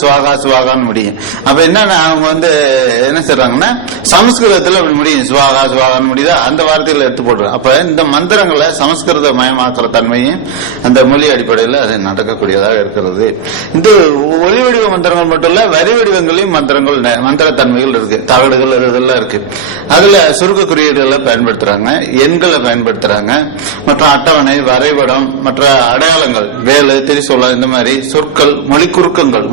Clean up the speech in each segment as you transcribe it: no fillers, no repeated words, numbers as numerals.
சுவாகா சுவாகான்னு முடியும். அப்ப என்னன்னா அவங்க என்ன சொல்றாங்கன்னா சமஸ்கிருதத்துல அப்படி முடியும், சுவாகா சுவாகான்னு முடியுதா, அந்த வார்த்தைகளை எடுத்து போடுறோம். அப்ப இந்த மந்திரங்களை சமஸ்கிருத மயமாக்குற தன்மையும் அந்த மொழி அடிப்படையில் அது நடக்கக்கூடியதாக இருக்கிறது. இந்த ஒலி வடிவ மந்திரங்கள் மட்டும் இல்ல, வரி வடிவங்களையும் மந்திரங்கள் மந்திர தன்மைகள் இருக்கு, தகடுகள் இதெல்லாம் இருக்கு. அதுல சுருக்க குறியீடுகளை பயன்படுத்துறாங்க, எண்களை பயன்படுத்துறாங்க, மற்ற அட்டவணை, வரைபடம், மற்ற அடையாளங்கள், வேலு, திரிசூலா, இந்த மாதிரி சொற்கள், மொழி குறுக்கங்கள்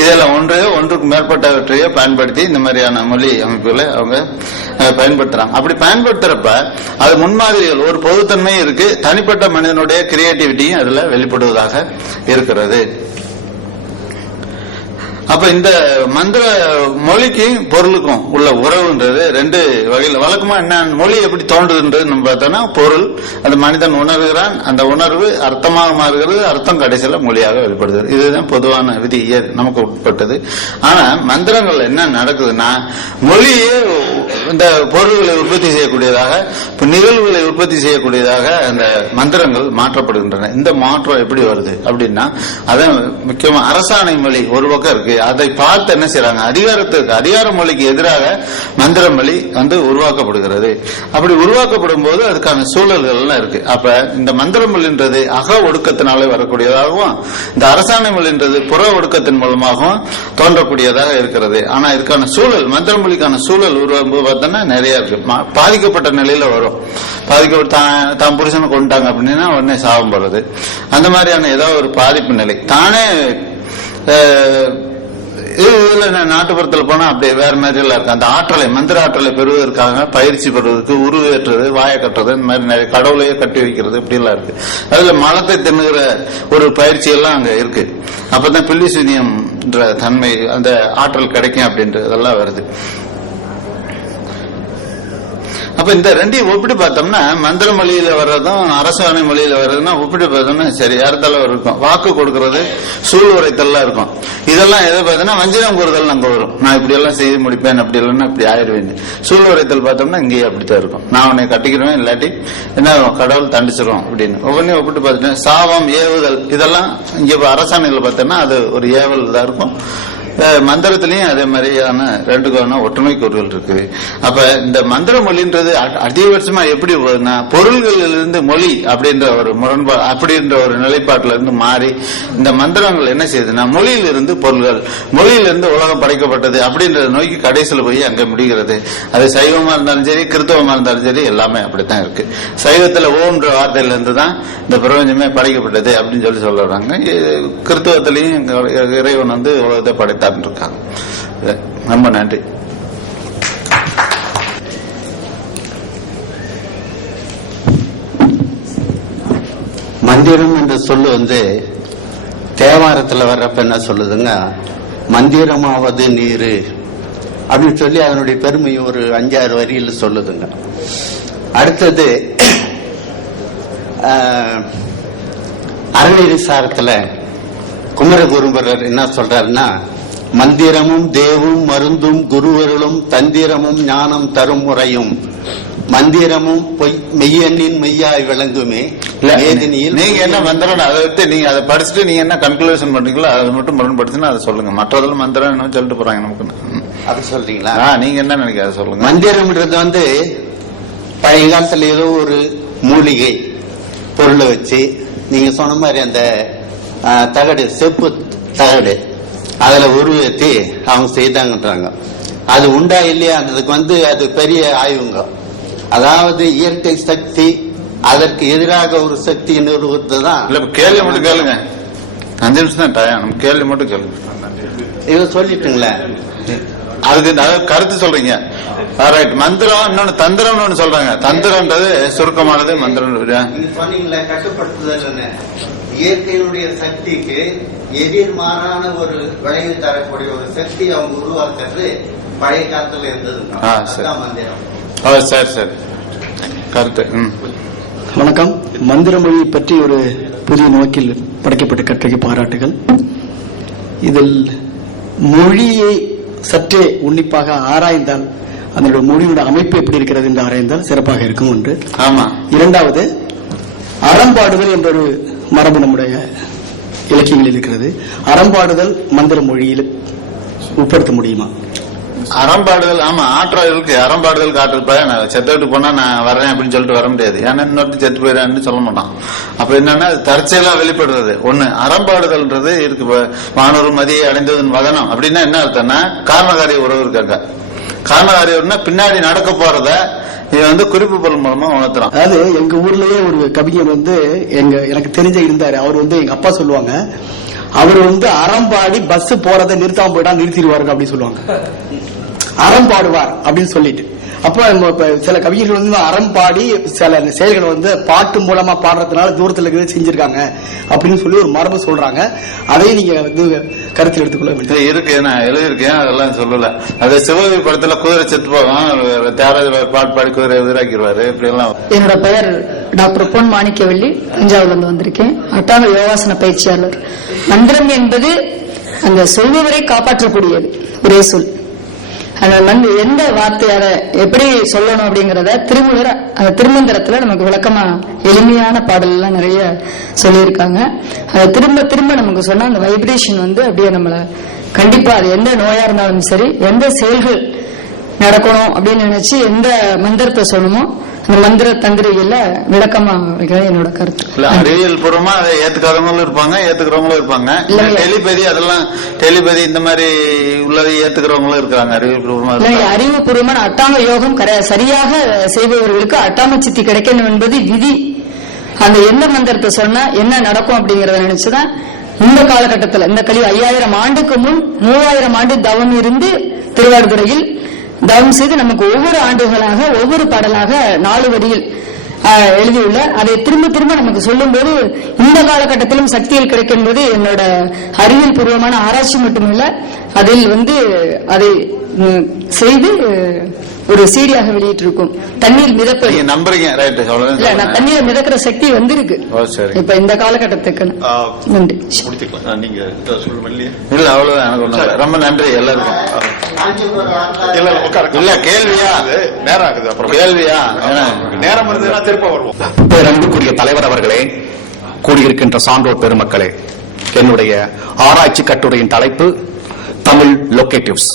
இதெல்லாம் ஒன்றுக்கு மேற்பட்டவற்றையே பயன்படுத்தி இந்த மாதிரியான மொழி அமைப்புகளை அவங்க பயன்படுத்துறாங்க. அப்படி பயன்படுத்துறப்ப அது முன்மாதிரிகள் ஒரு பொதுத்தன்மை இருக்கு, தனிப்பட்ட மனிதனுடைய கிரியேட்டிவிட்டியும் அதுல வெளிப்படுவதாக இருக்கிறது. அப்ப இந்த மந்திர மொழிக்கும் பொருளுக்கும் உள்ள உறவுன்றது ரெண்டு வகையில். வழக்கமா என்ன மொழி எப்படி தோன்றுதுன்றது நம்ம பார்த்தோம்னா, பொருள் அந்த மனிதன் உணர்கிறான், அந்த உணர்வு அர்த்தமாக மாறுகிறது, அர்த்தம் கடைசியில் மொழியாக வெளிப்படுகிறது. இதுதான் பொதுவான விதி, நமக்கு உட்பட்டது. ஆனா மந்திரங்கள் என்ன நடக்குதுன்னா, மொழியே இந்த பொருள்களை உற்பத்தி செய்யக்கூடியதாக, நிகழ்வுகளை உற்பத்தி செய்யக்கூடியதாக அந்த மந்திரங்கள் மாற்றப்படுகின்றன. இந்த மாற்றம் எப்படி வருது அப்படின்னா, அதான் முக்கியமா அரசாணை மொழி ஒரு பக்கம் இருக்கு. அதை பார்த்து என்ன செய்யறாங்க, அதிகார மொழிக்கு எதிராக மந்திர மொழி உருவாக்கப்படுகிறது. அப்படி உருவாக்கப்படும் போது அதுக்கான சூழல்கள் எல்லாம் இருக்கு. அப்ப இந்த மந்திர மொழின்றது அக ஒடுக்கத்தினாலே வரக்கூடியதாகவும், இந்த அரசாணை மொழின்றது புற ஒடுக்கத்தின் மூலமாகவும் தோன்றக்கூடியதாக இருக்கிறது. ஆனா இதுக்கான சூழல், மந்திர மொழிக்கான சூழல் உருவாகும் பார்த்தோம்னா நிறைய இருக்கு. பாதிக்கப்பட்ட நிலையில வரும், பாதிக்கப்பட்ட தான் புருஷனை கொண்டுட்டாங்க அப்படின்னா உடனே சாபம் போறது, அந்த மாதிரியான ஏதாவது ஒரு பாதிப்பு நிலை தானே. இதுல நாட்டுப்புறத்தில் போனா அப்படி வேற மாதிரி எல்லாம் இருக்கு. அந்த ஆற்றலை, மந்திர ஆற்றலை பெறுவதற்காக பயிற்சி பெறுவதற்கு உருவேற்றுறது, வாயை கட்டுறது, இந்த மாதிரி நிறைய கடவுளையே கட்டி வைக்கிறது, இப்படி எல்லாம் இருக்கு. அதுல மலத்தை தின்னுகிற ஒரு பயிற்சி எல்லாம் அங்க இருக்கு. அப்பதான் பில்லி சூனியம் தன்மை, அந்த ஆற்றல் கிடைக்கும் அப்படின்றதெல்லாம் வருது. அப்ப இந்த ரெண்டையும் ஒப்பிட்டு பார்த்தோம்னா, மந்திர மொழியில வர்றதும் அரசாணை மொழியில வர்றதுன்னா ஒப்பிட்டு பார்த்தோம்னா சரி ஏறத்தால இருக்கும். வாக்கு கொடுக்கறது, சூழ் உரைத்தல்லாம் இருக்கும். இதெல்லாம் எதை பார்த்தோம்னா வஞ்சிரம் கூறுதல் அங்க வரும். நான் இப்படி எல்லாம் செய்து முடிப்பேன், அப்படி இல்லைன்னா இப்படி ஆயிடுவேன். சூழ் உரைத்தல் பார்த்தோம்னா இங்கேயே அப்படித்தான் இருக்கும். நான் உன்னை கட்டிக்கிறேன், இல்லாட்டி என்ன கடவுள் தண்டிச்சிடும் அப்படின்னு ஒவ்வொன்றையும் ஒப்பிட்டு பார்த்துட்டேன். சாபம், ஏவுதல், இதெல்லாம் இங்க அரசாணைகள் பார்த்தோம்னா அது ஒரு ஏவல் தான் இருக்கும். மந்திரத்திலையும் அதே மாதிரியான ரெண்டுக்கான ஒற்றுமை கூறுகள் இருக்கு. அப்ப இந்த மந்திர மொழின்றது அதிகபட்சமா எப்படி பொருள்களிலிருந்து மொழி அப்படின்ற ஒரு முரண்பாடு, அப்படின்ற ஒரு நிலைப்பாட்டில இருந்து மாறி இந்த மந்திரங்கள் என்ன செய்யுதுன்னா, மொழியிலிருந்து பொருள்கள், மொழியிலிருந்து உலகம் படைக்கப்பட்டது அப்படின்றத நோக்கி கடைசியில் போய் அங்க முடிகிறது. அது சைவமா இருந்தாலும் சரி, கிறிஸ்தவமா இருந்தாலும் சரி, எல்லாமே அப்படித்தான் இருக்கு. சைவத்துல ஓம்ன்ற வார்த்தையில இருந்து தான் இந்த பிரபஞ்சமே படைக்கப்பட்டது அப்படின்னு சொல்லி சொல்றாங்க. கிறிஸ்தவத்திலையும் இறைவன் உலகத்தை படைத்தான் இருக்காங்க. ரொம்ப நன்றி. மந்திரம் என்ற சொல்லு தேவாரத்தில் வர்றப்ப என்ன சொல்லுதுங்க, மந்திரமாவது நீரு அப்படின்னு சொல்லி அதனுடைய பெருமையை ஒரு 5-6 வரியில் சொல்லுதுங்க. அடுத்தது அறநெறி சாரத்துல குமரகுருபரர் என்ன சொல்றாருன்னா, மந்திரமும் தேவும் மருந்தும் குருவருளும் தந்திரமும் ஞானம் தரும் முறையும் மந்திரமும் மெய்யெண்ணின் மெய்யாய் விளங்குமே. நீங்க என்ன மந்திரம் அதை விட்டு நீங்க அதை படிச்சுட்டு நீங்க என்ன கன்க்ளூஷன் பண்றீங்களோ அதை மட்டும் முரண்படுத்தினா அதை சொல்லுங்க. மற்றதெல்லாம் மந்திரம் சொல்லிட்டு போறாங்க நமக்கு. அது சொல்றீங்களா? நீங்க என்ன நினைக்க அதை சொல்லுங்க. மந்திரம்ன்றது பழைய காலத்துல ஏதோ ஒரு மூலிகை பொருளை வச்சு நீங்க சொன்ன மாதிரி அந்த தகடு, செப்பு தகடு, அதுல உருவேற்றி அவங்க செய்தாங்கன்றாங்க. அது உண்டா இல்லையான்றதுக்கு அது பெரிய ஆய்வுங்க. அதாவது இயற்கை சக்தி, அதற்கு எதிராக ஒரு சக்தி நிறுவுறதுதான். கேள்வி மட்டும் கேளுங்க, 5 நிமிஷம் தான் டைம், கேள்வி மட்டும் கேளுங்க. இதை சொல்லிட்டுங்களே, அதுக்கு கருத்து சொல்றீங்க. மந்திரம் இன்னொன்னு தந்திரம் சொல்றாங்க. தந்திரம்ன்றது சுருக்கமானது, மந்திரம் சொன்னீங்களே கட்டுப்படுத்துதல். இயற்கையினுடைய சக்திக்கு எதிர்மாறான ஒரு விளைவு தரக்கூடிய ஒரு சக்தி அவங்க உருவாக்குறது பழைய காலத்துல இருந்தது. மந்திரம். சரி கருத்து. வணக்கம். மந்திர மொழி பற்றி ஒரு புதிய நோக்கில் படைக்கப்பட்ட கட்டுரைக்கு பாராட்டுகள். இதில் மொழியை சற்றே உன்னிப்பாக ஆராய்ந்தால், அதனுடைய மொழியோட அமைப்பு எப்படி இருக்கிறது என்று ஆராய்ந்தால் சிறப்பாக இருக்கும் ஒன்று. ஆமா. இரண்டாவது, அறம்பாடுதல் என்ற ஒரு மரபு நம்முடைய இலக்கியங்களில் இருக்கிறது. அறம்பாடுதல் மந்திர மொழியில் உட்படுத்த முடியுமா? அறம்பாடுதல், ஆமா, ஆற்றல் இருக்கு. அறம்பாடுதல் காட்டுறப்ப நான் செத்துட்டு போனா நான் வரேன் அப்படின்னு சொல்லிட்டு வர முடியாது. ஏன்னா இன்னொரு செத்து போயிடான்னு சொல்ல மாட்டான். அப்ப என்னன்னா தற்செயலா வெளிப்படுறது ஒண்ணு. அறம்பாடுதல்ன்றது இருக்கு. வானூர் மதியை அடைந்ததன் வதனம் அப்படின்னா என்ன அர்த்தம்னா காரணகாரிய உறவு இருக்காங்க. காரணகாரிய உறவுனா பின்னாடி நடக்க போறத இது குறிப்பு பொருள் மூலமா உணர்த்துறான். அதாவது எங்க ஊர்லயே ஒரு கவிஞர் எனக்கு தெரிஞ்ச இருந்தாரு. அவர் எங்க அப்பா சொல்லுவாங்க, அவர் அறம்பாடி பஸ் போறதை நிறுத்தாம போயிட்டா நிறுத்திடுவாரு அப்படின்னு சொல்லுவாங்க. அறம் பாடுவார் அப்படின்னு சொல்லிட்டு. அப்ப சில கவிஞர்கள் அறம் பாடி சில செயல்களை பாட்டு மூலமா பாடுறதுனால தூரத்துல இருக்கிறது செஞ்சிருக்காங்க அப்படின்னு சொல்லி ஒரு மரபு சொல்றாங்க. அதையும் நீங்க கருத்தில் எடுத்துக்கொள்ள இருக்கு. நான் எழுதியிருக்கேன், அதெல்லாம் சொல்லல. அது சிவகங்கை படத்துல குதிரை செத்து போகும், தியாகராஜ பாட்டு பாடி குதிரை எதிராக்கிடுவாரு, இப்படி எல்லாம். என்னோட பெயர் டாக்டர் பொன் மாணிக்கவல்லி, தஞ்சாவூர்ல இருந்து வந்திருக்கேன். அட்டாங்க யோகாசன பயிற்சியாளர். மந்திரம் என்பது அந்த சொல்பவரை காப்பாற்றக்கூடியது, ஒரே சொல். அந்த எந்த வார்த்தையால எப்படி சொல்லணும் அப்படிங்கறத திருமூலர் அந்த திருமந்திரத்துல நமக்கு விளக்கமா எளிமையான பாடல் எல்லாம் நிறைய சொல்லியிருக்காங்க. அதை திரும்ப திரும்ப நமக்கு சொன்னா அந்த வைப்ரேஷன் அப்படியே நம்மள கண்டிப்பா அது எந்த நோயா இருந்தாலும் சரி, எந்த செயல்கள் நடக்கணும் அப்படின்னு நினைச்சு எந்த மந்திரத்தை சொல்லணுமோ அந்த மந்திர தந்திரிகள்ல விளக்கமா இருக்கிறது என்னோட கருத்து. அறிவியல் பூர்வமா அதை ஏத்துக்காதவங்களும் இருப்பாங்க, ஏத்துக்கிறவங்களும் இருப்பாங்க. டெலிபதி, அதெல்லாம் டெலிபதி இந்த மாதிரி உள்ளதை ஏத்துக்கிறவங்களும் இருக்காங்க. அறிவியல் பூர்வமா அறிவுபூர்வமான அட்டாம யோகம் சரியாக செய்பவர்களுக்கு அட்டாம சித்தி கிடைக்கணும் என்பது விதி. அந்த எந்த மந்திரத்தை சொன்னா என்ன நடக்கும் அப்படிங்கறத நினைச்சுதான் இந்த காலகட்டத்தில் இந்த 5000 ஆண்டுக்கு முன் 3000 ஆண்டு தவம் இருந்து திருவாரூரையில் தவம் செய்து நமக்கு ஒவ்வொரு ஆண்டுகளாக ஒவ்வொரு பாடலாக 4 வரியில் எழுதியுள்ள அதை திரும்ப திரும்ப நமக்கு சொல்லும் போது இந்த காலகட்டத்திலும் சக்தியில் கிடைக்கும் போது என்னோட அறிவியல் பூர்வமான ஆராய்ச்சி மட்டுமில்ல, அதில் அதை செய்து ஒரு சீடியாக வெளியிட்டிருக்கும். தண்ணீர் மிதப்ப நம்புறீங்க, இல்ல, நான் தண்ணீர் மிதக்கிற சக்தி இருக்கு இப்ப இந்த காலகட்டத்துக்கு. நன்றி. இல்ல அவ்வளவுதான், எனக்கு ரொம்ப நன்றி எல்லாருக்கும். இல்ல கேள்வியா நேரம் ஆகுது, அப்புறம் கேள்வியா நேரம் இருந்ததுன்னா திருப்ப வருவோம். பேரன்புக்குரிய தலைவர் அவர்களே, கூடியிருக்கின்ற சான்றோர் பெருமக்களே, என்னுடைய ஆராய்ச்சி கட்டுரையின் தலைப்பு தமிழ் லொகேட்டிவ்ஸ்.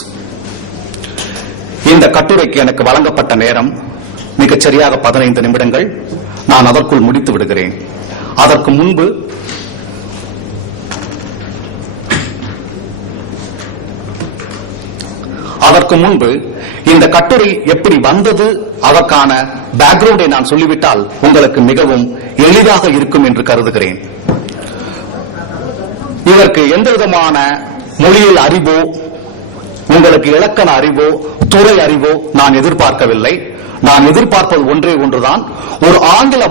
இந்த கட்டுரைக்கு எனக்கு வழங்கப்பட்ட நேரம் மிகச் சரியாக 15 நிமிடங்கள். நான் அதற்குள் முடித்து விடுகிறேன். அதற்கு முன்பு இந்த கட்டுரை எப்படி வந்தது, அதற்கான பேக்ரவுண்டை நான் சொல்லிவிட்டால் உங்களுக்கு மிகவும் எளிதாக இருக்கும் என்று கருதுகிறேன். இதற்கு எந்த விதமான மொழியியல் அறிவோ, உங்களுக்கு இலக்கண அறிவோ, துறை அறிவோ நான் எதிர்பார்க்கவில்லை. நான் எதிர்பார்ப்பது ஒன்றே ஒன்றுதான். ஒரு ஆங்கில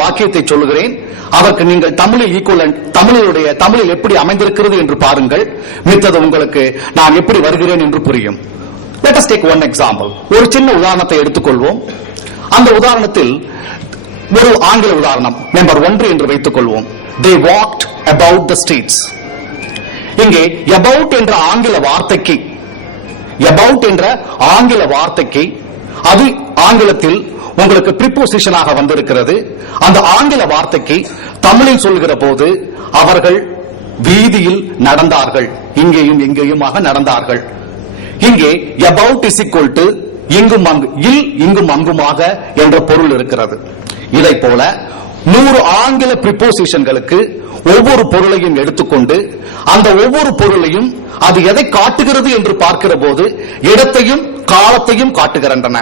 வாக்கியத்தை சொல்லுகிறேன். அதற்கு நீங்கள் தமிழில் எப்படி அமைந்திருக்கிறது என்று பாருங்கள். மித்தது உங்களுக்கு நான் எப்படி வருகிறேன் என்று புரியும். Let us take one example. ஒரு சின்ன உதாரணத்தை எடுத்துக்கொள்வோம். அந்த உதாரணத்தில் ஒரு ஆங்கில உதாரணம் நம்பர் 1 என்று வைத்துக் கொள்வோம். They walked about the streets. இங்கே about என்ற ஆங்கில வார்த்தைக்கு அது ஆங்கிலத்தில் உங்களுக்கு ப்ரிபோசிஷனாக வந்திருக்கிறது. அந்த ஆங்கில வார்த்தைக்கு தமிழில் சொல்கிற போது அவர்கள் வீதியில் நடந்தார்கள், இங்கேயும் இங்கேயுமாக நடந்தார்கள். இங்கே about is equal to இங்கும் அங்குமாக என்ற பொருள் இருக்கிறது. இதை போல 100 ஆங்கில ப்ரிபோசிஷன்களுக்கு ஒவ்வொரு பொருளையும் எடுத்துக்கொண்டு அந்த ஒவ்வொரு பொருளையும் அது எதை காட்டுகிறது என்று பார்க்கிற போது இடத்தையும் காலத்தையும் காட்டுகின்றன.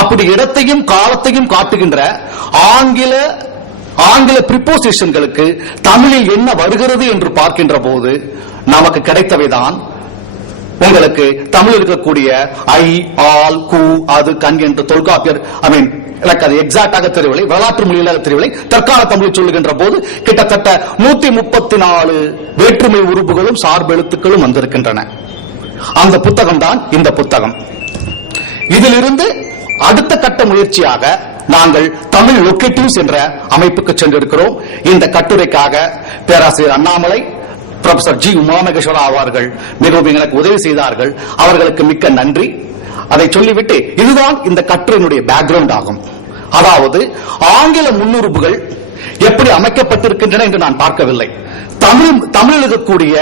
அப்படி இடத்தையும் காலத்தையும் காட்டுகின்ற ஆங்கில ப்ரிபோசிஷன்களுக்கு தமிழில் என்ன வருகிறது என்று பார்க்கின்ற போது நமக்கு கிடைத்தவைதான் உங்களுக்கு தமிழ் இருக்கக்கூடிய ஐ, ஆல், கூ, அது, கண் என்று தொல்காப்பியர் எனக்கு அது எக்ஸாக்டாக தெரியவில்லை, வரலாற்று மொழியிலாக தெரியவில்லை, தற்கால தமிழ் சொல்லுகின்ற போது கிட்டத்தட்ட 134 வேற்றுமை உறுப்புகளும் சார்பு எழுத்துக்களும் வந்திருக்கின்றன. அந்த புத்தகம் தான் இந்த புத்தகம். இதிலிருந்து அடுத்த கட்ட முயற்சியாக நாங்கள் தமிழ் லொகேட்டிவ்ஸ் என்ற அமைப்புக்கு சென்றிருக்கிறோம். இந்த கட்டுரைக்காக பேராசிரியர் அண்ணாமலை, புரொஃபசர் ஜி உமாமகேஸ்வரா அவர்கள் மிகவும் எனக்கு உதவி செய்தார்கள். அவர்களுக்கு மிக்க நன்றி. அதை சொல்லிவிட்டு இதுதான் இந்த கட்டுரையினுடைய பேக்ரவுண்ட் ஆகும். அதாவது ஆங்கில முன்னுறுப்புகள் எப்படி அமைக்கப்பட்டிருக்கின்றன என்று நான் பார்க்கவில்லை. தமிழில் இருக்கக்கூடிய